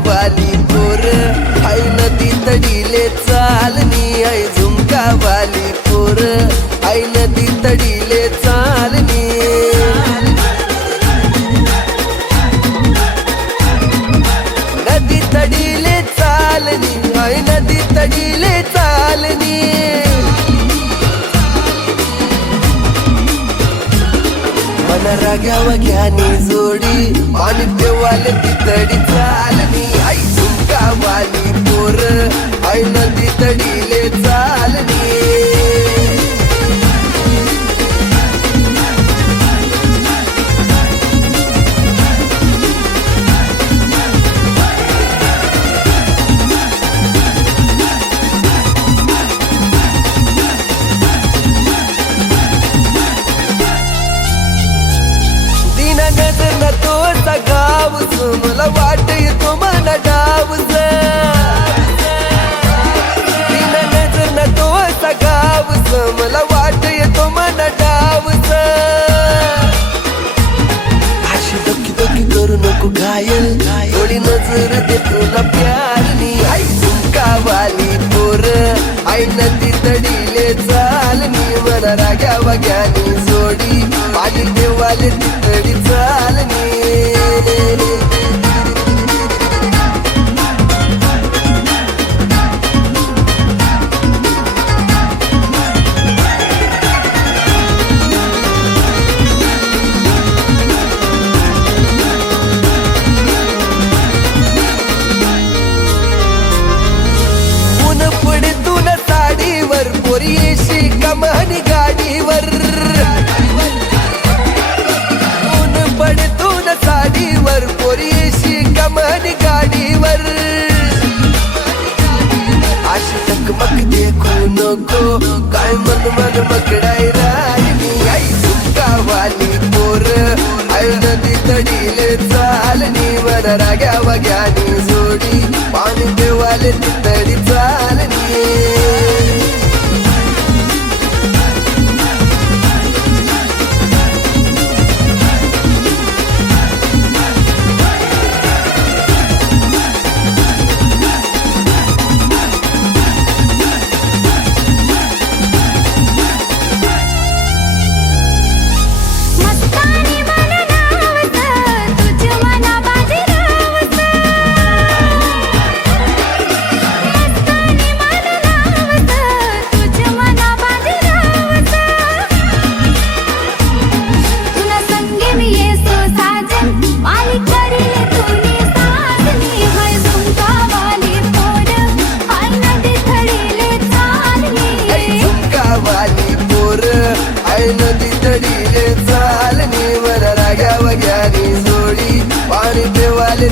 झुमकावाली पोर आई नदी तडीले चालनी आई झुमकावाली पोर आई नदी तडीले चालनी नदी तडीले चालनी आई नदी तडीले चालनी मन रागावा घ्यानी जोडी पाणी देवाले तितडी चालनी आई झुमकावाली पोर आई नदी तडीले चालनी नजर न तो गावस मला वाट येतो मना डावस तीन नजर न तो गावस मला वाट येतो मना डावस अशी दोकी दोकी करू नको घायल थोडी नजर दे तुला प्यारनी आई झुमकावाली पोर आई नदी तडीले चालनी मना राग्या वाग्यानी जोडी पाणी देवाले तितडी चालनी ऊन पडे तुला साडीवर पोरी येशी कमानी गाडीवर साडीवर पोरीशी कमानी गाडीवर अशी टकमक देखू नको काय मन मन मकडाई राहिनी आई झुमकावाली पोर आई नदी तडीले चालनी मन राग्या वाग्यानी जोडी पाणी देवाले तितडी चालनी आई नदी तडीले चालनी वर राग्या वाग्यानी जोडी पाणी देवाले